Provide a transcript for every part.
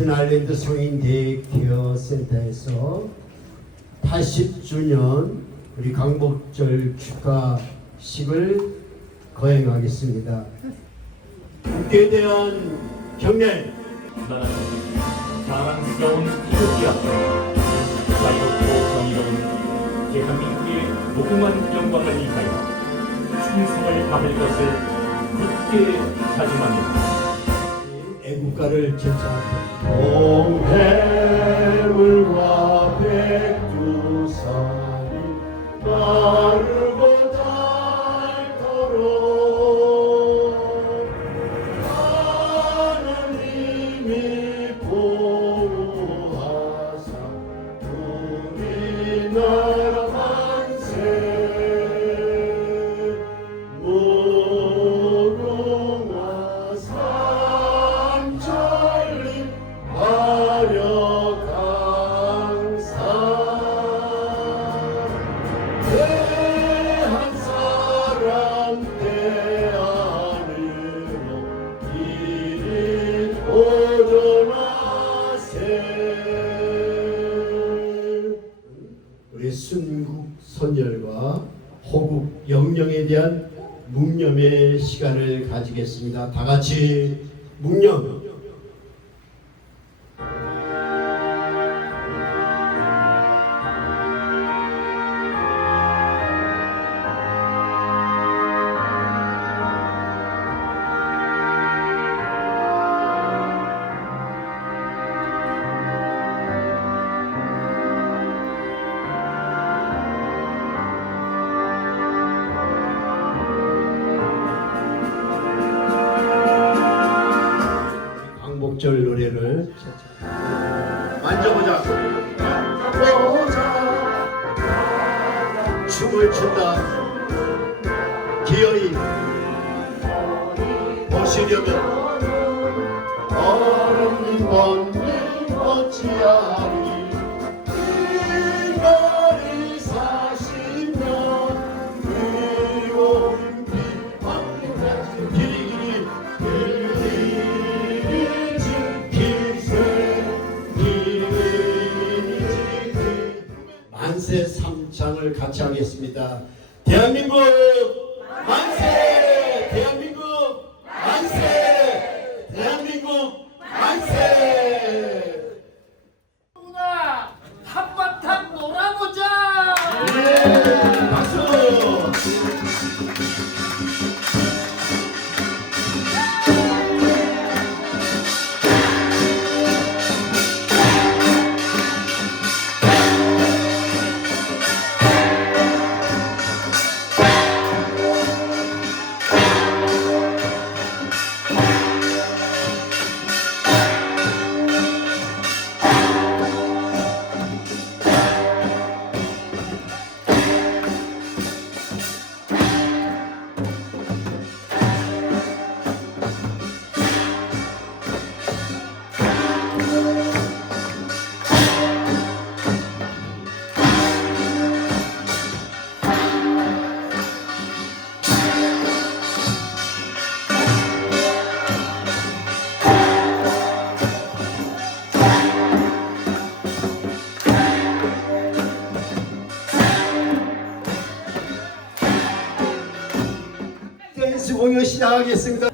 웨스턴 아일랜드 성인 데이케어 센터에서 80주년 우리 강복절 축하식을 거행하겠습니다. 국회에 대한 경례 나는 사랑스러운 이웃이야. 자유롭고 정의로운 대한민국의 무궁한 영광을 위하여 충성을 다할 것을 굳게 다짐합니다. 애국가를 제창합니다. 동해물과 백두산이 마르 다. 다 같이 같이 하겠습니다 시작하겠습니다.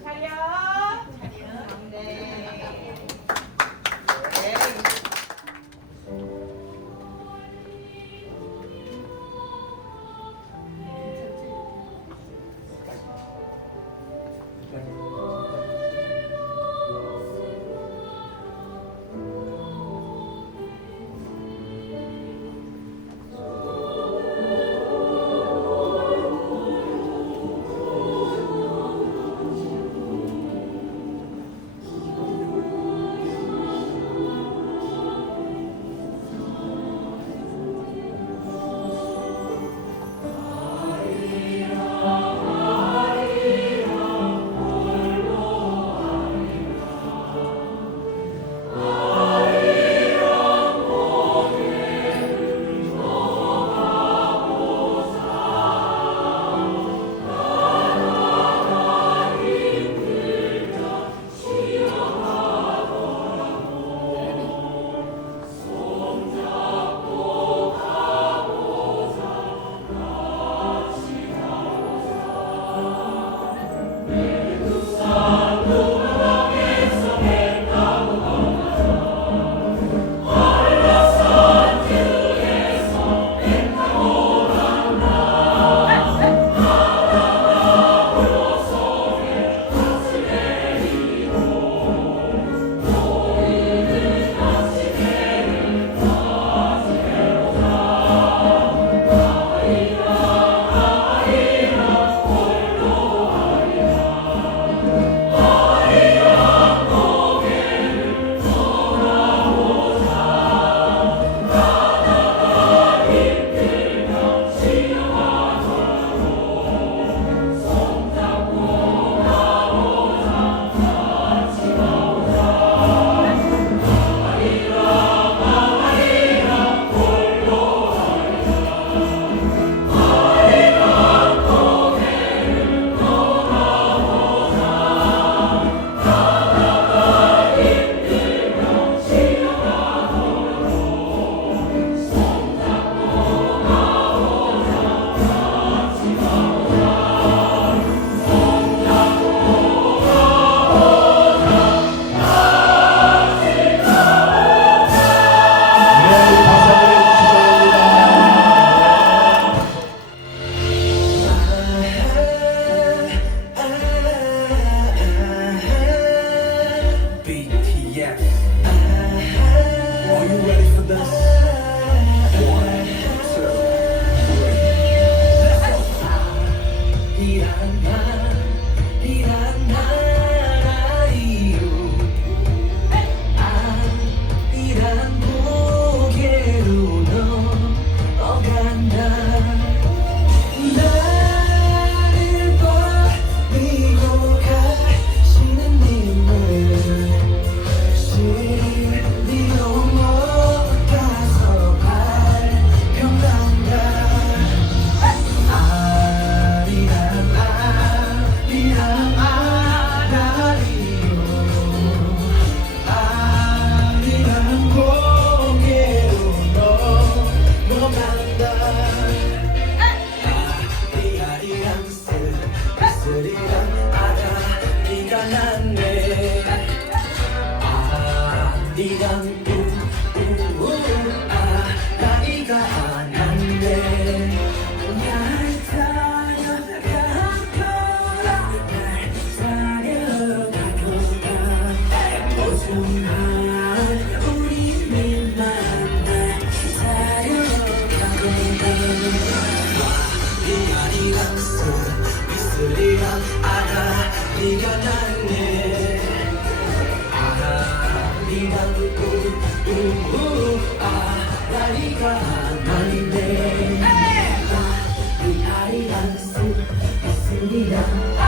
아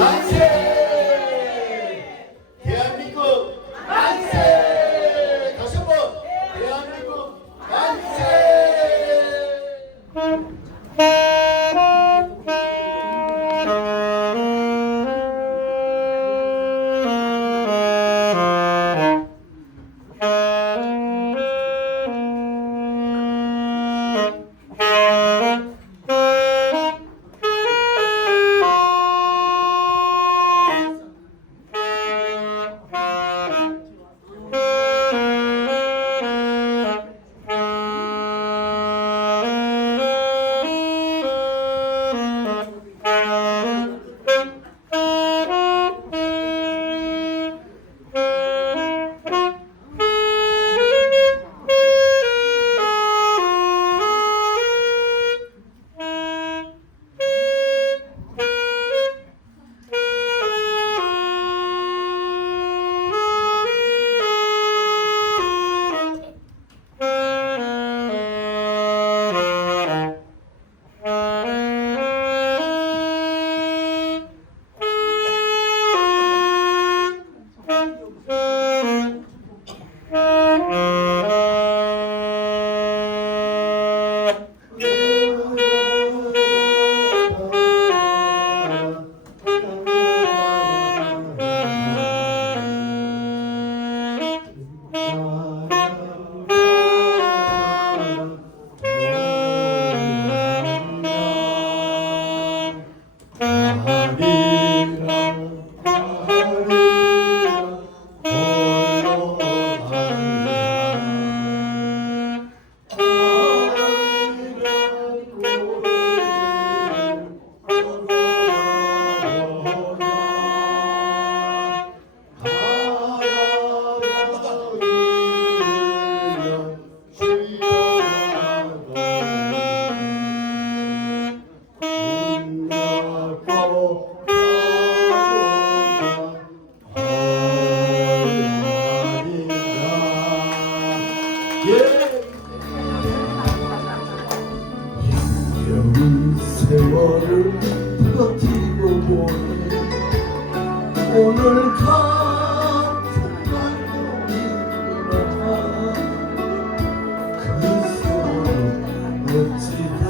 만세! 오늘 같은 날도 있구나 그 소리 어찌다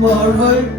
말할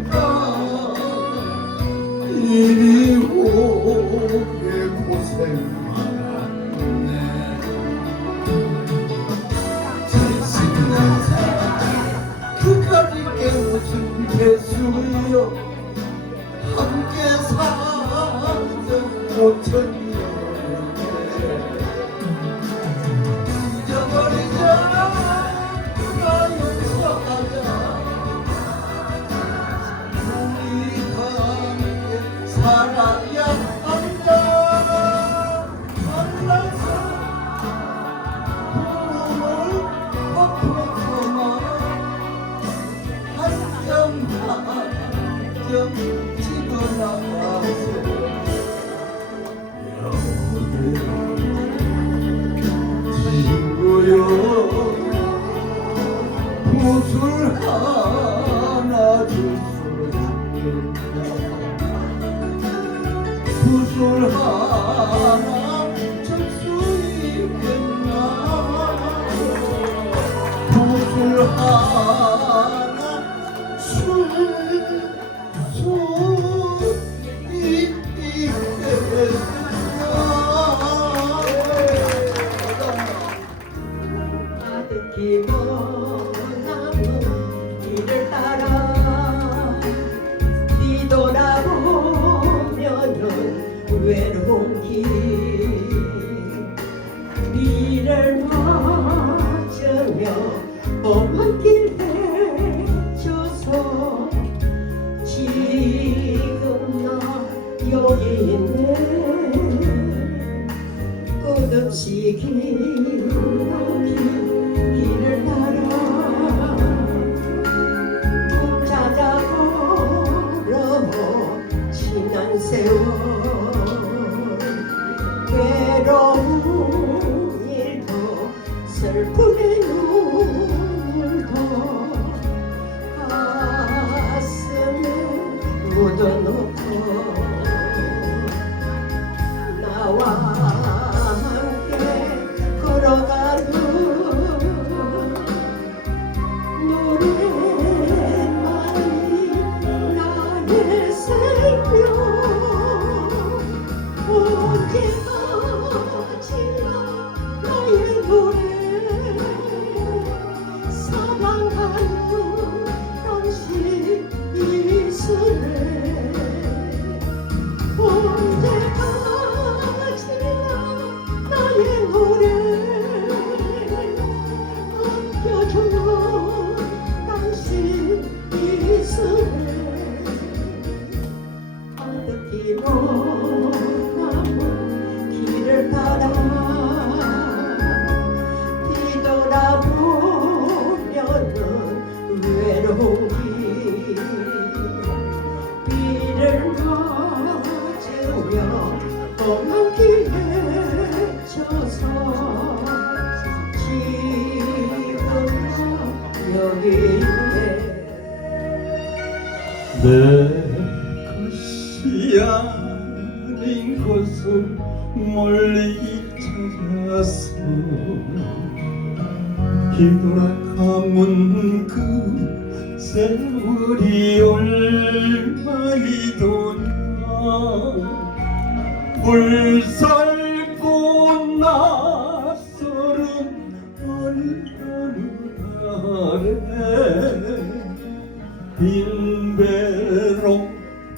분배로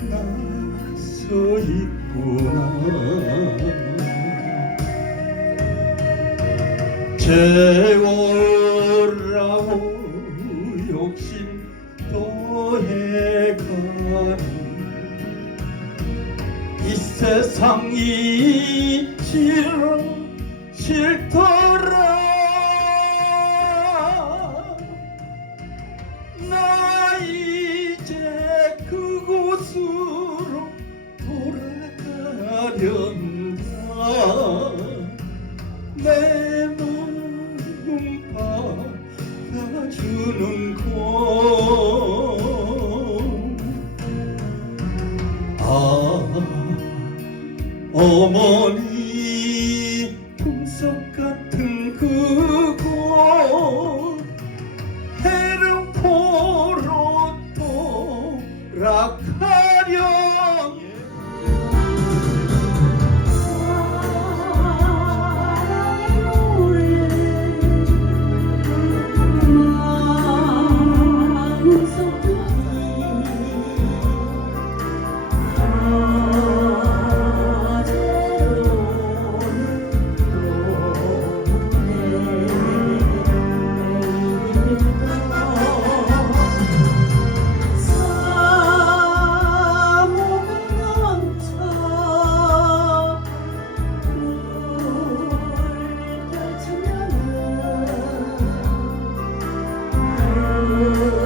나서 있구나. 채워라고 욕심 더해가이 세상이 Holy. world.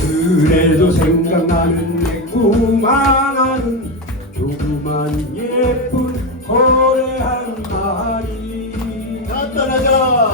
그래도 생각나는 내 꿈만은 조그만 예쁜 거래 한 마리 나타나자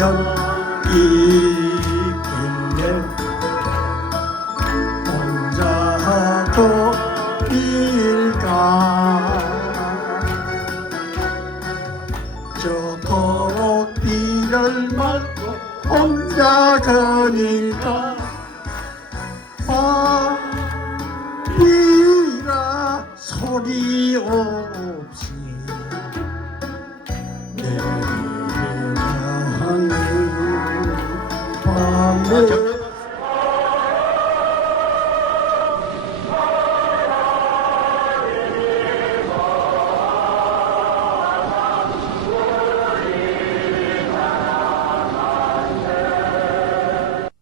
사